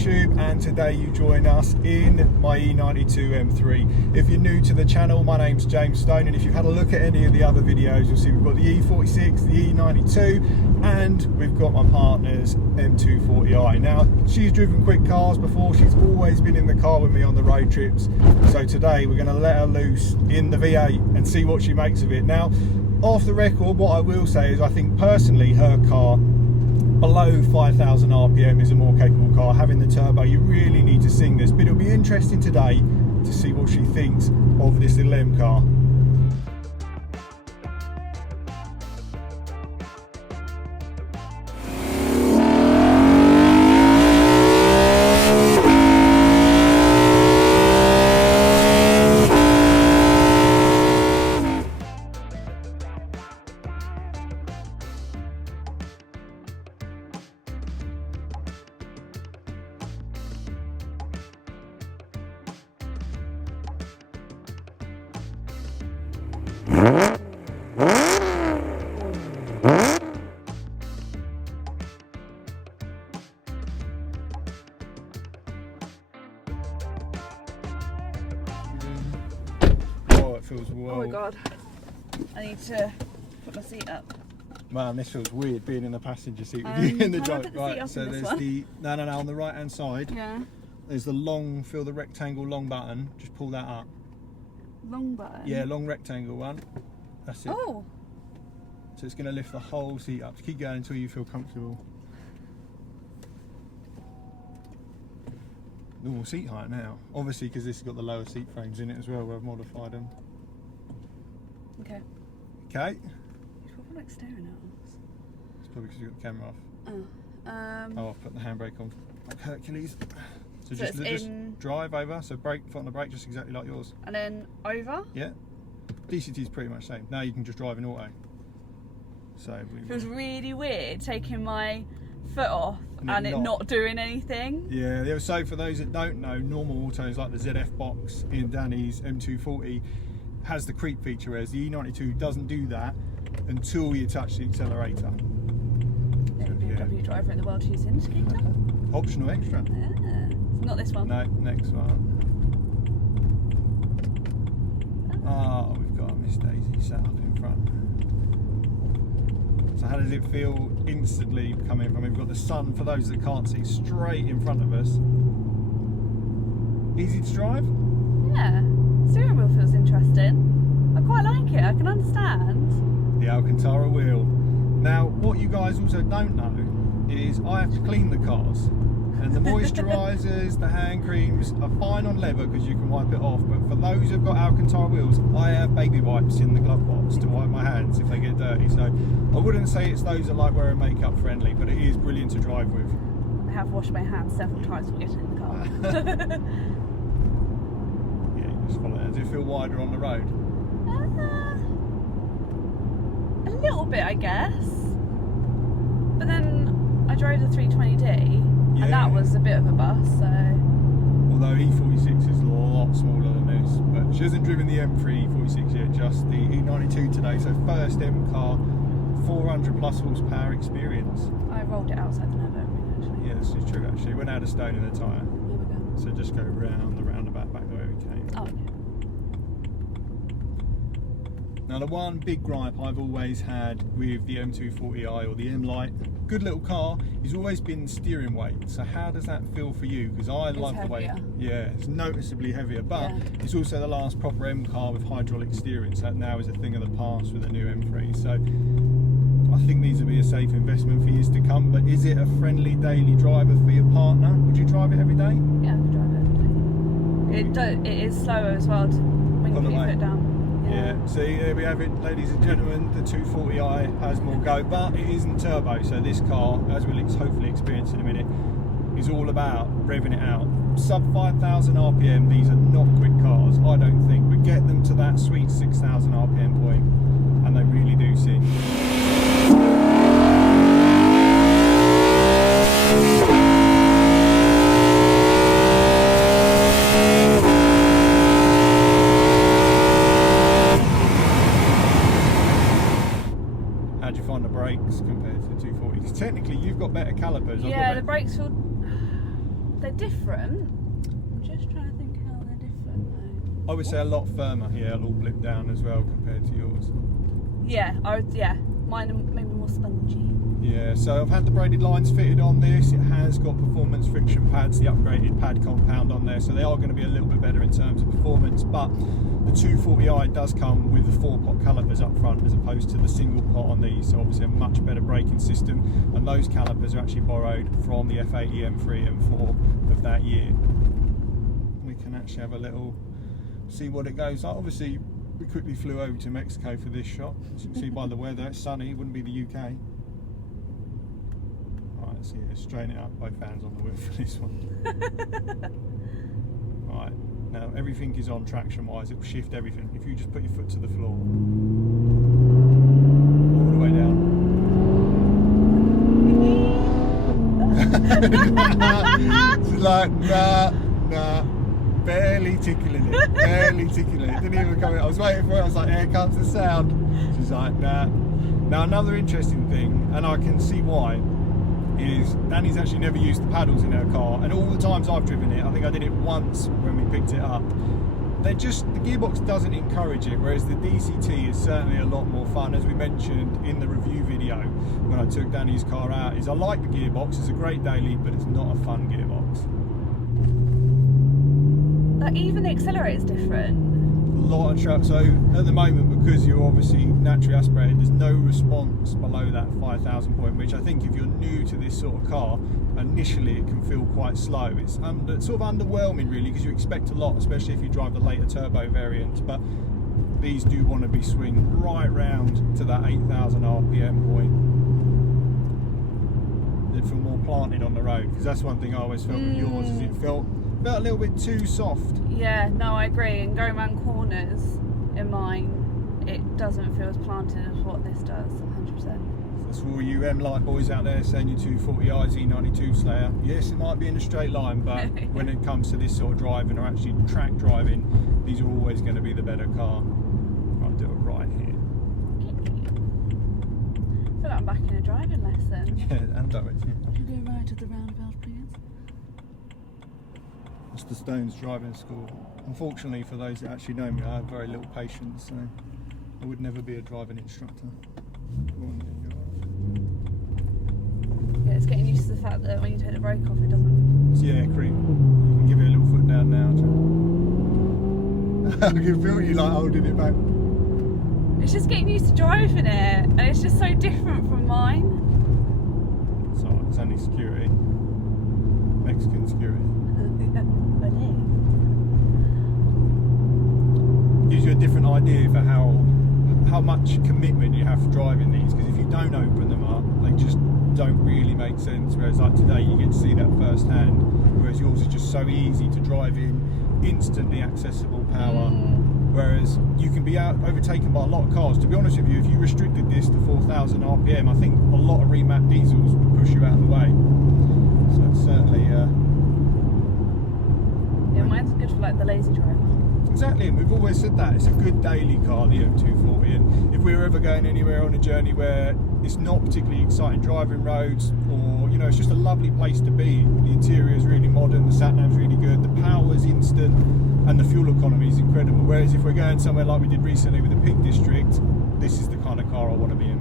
YouTube, and today you join us in my E92 M3. If you're new to the channel, my name's James Stone, and if you've had a look at any of the other videos, you'll see we've got the E46, the E92, and we've got my partner's M240i. Now, she's driven quick cars before, she's always been in the car with me on the road trips, so today we're going to let her loose in the V8 and see what she makes of it. Now, off the record, what I will say is I think personally her car below 5,000 RPM is a more capable car. Having the turbo, you really need to sing this, but it'll be interesting today to see what she thinks of this little M car. Oh, it feels well. Oh my god, I need to put my seat up. Man, this feels weird being in the passenger seat with you in the drive. Right, so there's the no on the right hand side. Yeah. There's the long, feel the rectangle long button. Just pull that up. Long button? Yeah, long rectangle one. That's it. Oh! So it's going to lift the whole seat up. Keep going until you feel comfortable. Normal seat height now. Obviously, because this has got the lower seat frames in it as well. We've modified them. Okay. Okay. You're probably like staring at us. It's probably because you've got the camera off. Oh. Oh, I've put the handbrake on like Hercules. So So just drive over. So brake, foot on the brake, just exactly like yours. And then over? Yeah. DCT is pretty much the same. Now you can just drive in auto. So It feels really weird taking my foot off and it not doing anything. Yeah, so for those that don't know, normal autos like the ZF box in Danny's M240 has the creep feature, whereas the E92 doesn't do that until you touch the accelerator. BMW driver in the world to use indicator? Optional extra. Yeah. It's not this one. No, next one. Oh, we've got a Miss Daisy sat up in front. So how does it feel instantly coming from? We've got the sun, for those that can't see, straight in front of us. Easy to drive? Yeah. Steering wheel feels interesting. I quite like it, I can understand. The Alcantara wheel. Now, what you guys also don't know is I have to clean the cars. And the moisturisers, the hand creams are fine on leather because you can wipe it off, but for those who've got Alcantara wheels, I have baby wipes in the glove box to wipe my hands if they get dirty. So I wouldn't say it's those that like wearing makeup friendly, but it is brilliant to drive with. I have washed my hands several times before getting in the car. Yeah, you just follow it. Does it feel wider on the road? A little bit, I guess. But then I drove the 320D. Yeah. And that was a bit of a bus, so... Although E46 is a lot smaller than this, but she hasn't driven the M3 E46 yet, just the E92 today. So first M car, 400 plus horsepower experience. I rolled it outside the Nürburgring actually. Yeah, this is true actually. Went out of stone in the tyre. Here we go. So just go round the roundabout back the way we came. Oh, okay. Now the one big gripe I've always had with the M240i or the M-Lite, good little car, has always been steering weight. So how does that feel for you? Because I love the way, yeah, it's noticeably heavier, but it's also the last proper M car with hydraulic steering. So that now is a thing of the past with the new M3. So I think these will be a safe investment for years to come. But is it a friendly daily driver for your partner? Would you drive it every day? Yeah, I could drive it every day. It is slower as well when you put your foot down. Yeah, see, there we have it, ladies and gentlemen. The 240i has more go, but it isn't turbo. So this car, as we'll hopefully experience in a minute, is all about revving it out. Sub 5,000 RPM, these are not quick cars, I don't think, but get them to that sweet 6,000 RPM point, and they really do sing. How do you find the brakes compared to the 240? Because technically you've got better calipers. Yeah, the brakes feel They're different. I'm just trying to think how they're different though. I would say a lot firmer. Yeah, it'll all blip down as well compared to yours. Yeah, mine are maybe more spongy. Yeah, so I've had the braided lines fitted on this. It has got performance friction pads, the upgraded pad compound on there, so they are going to be a little bit better in terms of performance, but the 240i does come with the 4-pot calipers up front as opposed to the single pot on these, so obviously a much better braking system, and those calipers are actually borrowed from the F80 M3 M4 of that year. We can actually have a little see what it goes like. Obviously we quickly flew over to Mexico for this shot, as you can see by the weather. It's sunny, it wouldn't be the UK. So yeah, straighten it up, both hands on the whip for this one. Right, now everything is on traction wise, it will shift everything. If you just put your foot to the floor, all the way down. It's like, nah, barely tickling it, barely tickling it. Didn't even come in. I was waiting for it, I was like, here comes the sound. She's like, nah. Now another interesting thing, and I can see why, is Danny's actually never used the paddles in her car, and all the times I've driven it, I think I did it once when we picked it up, the gearbox doesn't encourage it, whereas the DCT is certainly a lot more fun. As we mentioned in the review video when I took Danny's car out, is I like the gearbox, it's a great daily, but it's not a fun gearbox. Like even the accelerator's different. Lot of trap. So at the moment, because you're obviously naturally aspirated, there's no response below that 5,000 point, which I think if you're new to this sort of car, initially it can feel quite slow. It's sort of underwhelming really, because you expect a lot, especially if you drive the later turbo variant, but these do want to be swinged right round to that 8,000 RPM point. They feel more planted on the road, because that's one thing I always felt with yours, is it felt a little bit too soft. Yeah, no, I agree. And going around corners in mine, it doesn't feel as planted as what this does, 100%. That's for all you M-Light boys out there saying your 240i's e92 Slayer. Yes, it might be in a straight line, but when it comes to this sort of driving, or actually track driving, these are always going to be the better car. I'll do it right here. I feel like I'm back in a driving lesson. Yeah, and direction. Can you go right to the roundabout, please? It's the Stones driving school. Unfortunately, for those that actually know me, I have very little patience, so I would never be a driving instructor. Yeah, it's getting used to the fact that when you take the brake off, it doesn't. Yeah, creep. You can give it a little foot down now. I can feel you like holding it back. It's just getting used to driving it, and it's just so different from mine. So it's only security, Mexican security. Gives you a different idea for how much commitment you have for driving these, because if you don't open them up, they just don't really make sense. Whereas like today, you get to see that firsthand. Whereas yours is just so easy to drive in, instantly accessible power. Whereas you can be overtaken by a lot of cars. To be honest with you, if you restricted this to 4,000 RPM, I think a lot of remap diesels would push you out of the way. So it's certainly. Yeah, mine's good for like the lazy driver. Exactly, and we've always said that it's a good daily car, the M240, and if we were ever going anywhere on a journey where it's not particularly exciting driving roads, or you know, it's just a lovely place to be. The interior is really modern, the sat nav's really good, the power is instant, and the fuel economy is incredible. Whereas if we're going somewhere like we did recently with the Peak District, this is the kind of car I want to be in.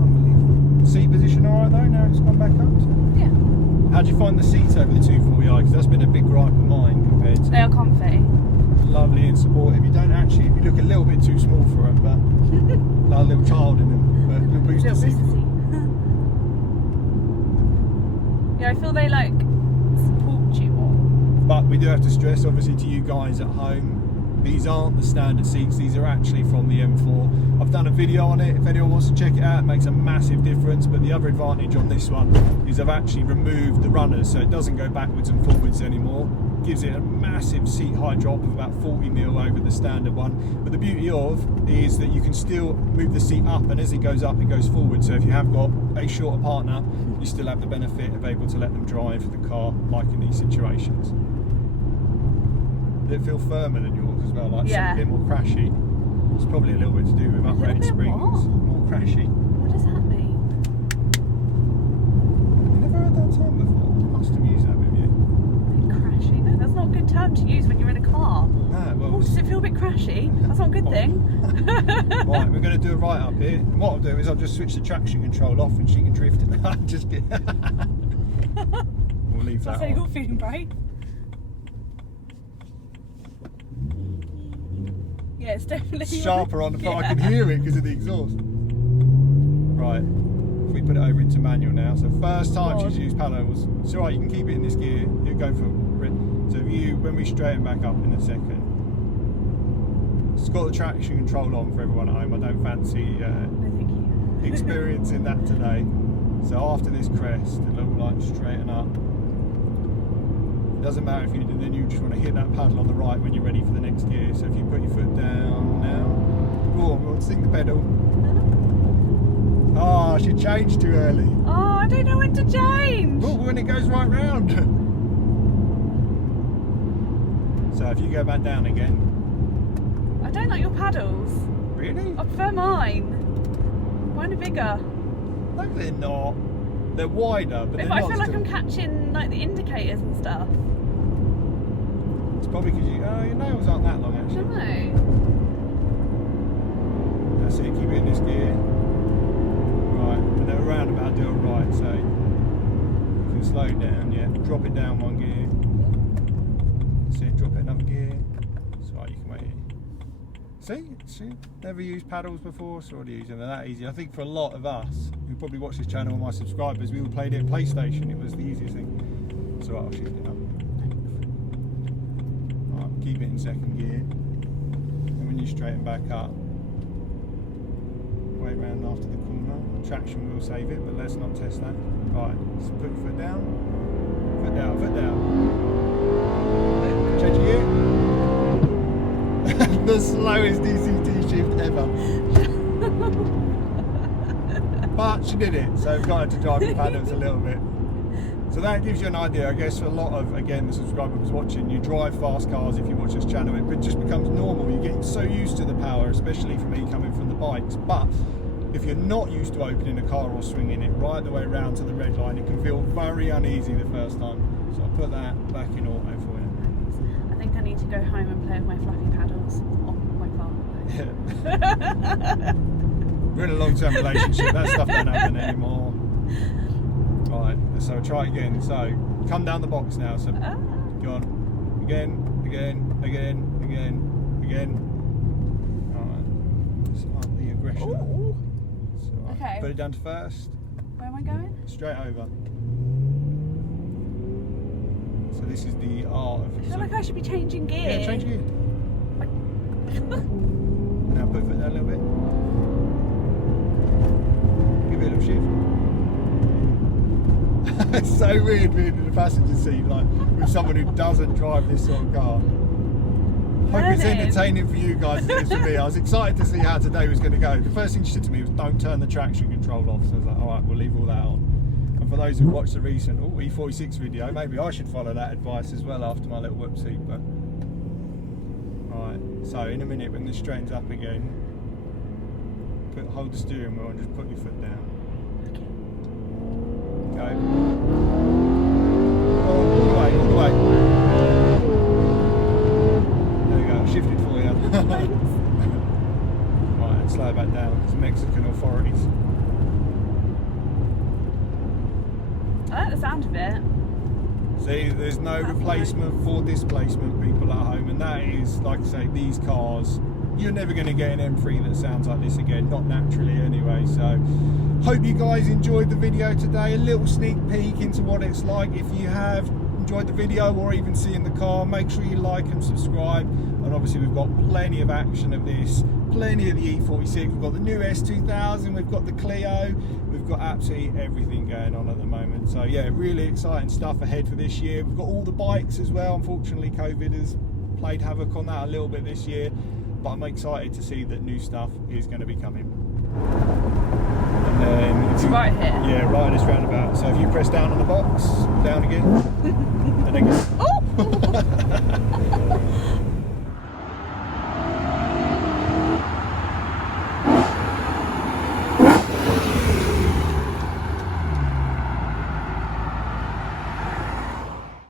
Unbelievable. Seat position alright though, now it's gone back up? Yeah. How do you find the seats over the 240i? Because that's been a big gripe of mine compared to... They are comfy. Lovely and supportive. You don't actually, you look a little bit too small for them, but like a little child in them. But a little booster seat. Yeah, I feel they like support you more. But we do have to stress, obviously, to you guys at home, these aren't the standard seats. These are actually from the M4. I've done a video on it. If anyone wants to check it out, it makes a massive difference. But the other advantage on this one is I've actually removed the runners, so it doesn't go backwards and forwards anymore. Gives it a massive seat height drop of about 40 mil over the standard one. But the beauty of is that you can still move the seat up, and as it goes up, it goes forward. So if you have got a shorter partner, you still have the benefit of able to let them drive the car like in these situations. Did it feel firmer than yours as well? Like yeah. A bit more crashy. It's probably a little bit to do with upgraded springs. More crashy. What does that mean? You never heard that term before? I must have used that with you. something. Right, we're going to do a right up here. And what I'll do is I'll just switch the traction control off and she can drift it. Just get. We'll leave that So on. you're feeling brave? Yeah, it's definitely It's sharper on the front. I can hear it because of the exhaust. Right, if we put it over into manual now. So first time she's used paddles. It's alright, you can keep it in this gear. It'll go for. So if you, when we straighten back up in a second, it's got the traction control on for everyone at home. I don't fancy No, thank you. experiencing that today. So after this crest, it'll like straighten up. It doesn't matter if you then you just want to hit that paddle on the right when you're ready for the next gear. So if you put your foot down now, oh, we'll sink the pedal. Oh, she changed too early. Oh, I don't know when to change. Oh, when it goes right round. So if you go back down again. I don't like your paddles. Really? I prefer mine. Mine are bigger. No, they're not. They're wider, but they're But I not. feel like still. I'm catching like the indicators and stuff. It's probably because your nails aren't that long actually. No. That's it, keep it in this gear. Right, and then roundabout do it right, so you can slow down, yeah. Drop it down one gear. That's it, drop it another gear. That's right, you can wait here. See? Never used paddles before, so already using them. They're that easy. I think for a lot of us who probably watch this channel and my subscribers, we all played it at PlayStation, it was the easiest thing. So I'll shift it up. Right, keep it in second gear. And when you straighten back up, way round after the corner. Traction will save it, but let's not test that. Right, so put your foot down. Foot down, foot down. Change your gear. The slowest DCT shift ever. But she did it, so we've got her to drive the paddles a little bit. So that gives you an idea, I guess, for a lot of, again, the subscribers watching, you drive fast cars if you watch this channel, it just becomes normal. You get so used to the power, especially for me coming from the bikes. But if you're not used to opening a car or swinging it right the way around to the red line, it can feel very uneasy the first time. So I'll put that back in auto for you. I think I need to go home and play with my fluffy paddles on my car. Yeah. We're in a long-term relationship, that stuff don't happen anymore. Right, so try again. So come down the box now. So go on. Again. Alright. So up the aggression. Ooh. So, Okay. put it down to first. Where am I going? Straight over. So this is the art of I feel like I should be changing gear. Yeah, change gear. Now put it down a little bit. Give it a little shift. It's so weird being in the passenger seat, like with someone who doesn't drive this sort of car. Hope it's entertaining for you guys as it is for me. I was excited to see how today was going to go. The first thing she said to me was, don't turn the traction control off. So I was like, alright, we'll leave all that on. And for those who watched the recent E46 video, maybe I should follow that advice as well after my little whoopsie. But alright, so in a minute when this straightens up again, hold the steering wheel and just put your foot down. Go. All the way. There we go, shifted for you. Right, and slow back down. It's Mexican authorities. I like the sound of it. See, there's no replacement for displacement, people at home, and that is, like I say, these cars, you're never going to get an M3 that sounds like this again, not naturally anyway. So hope you guys enjoyed the video today, a little sneak peek into what it's like. If you have enjoyed the video or even seeing the car, make sure you like and subscribe. And obviously we've got plenty of action of this, plenty of the E46, we've got the new S2000, we've got the Clio, we've got absolutely everything going on at the moment. So yeah, really exciting stuff ahead for this year. We've got all the bikes as well. Unfortunately COVID has played havoc on that a little bit this year, but I'm excited to see that new stuff is going to be coming. And then It's right here. Yeah, right in this roundabout. So if you press down on the box, down again.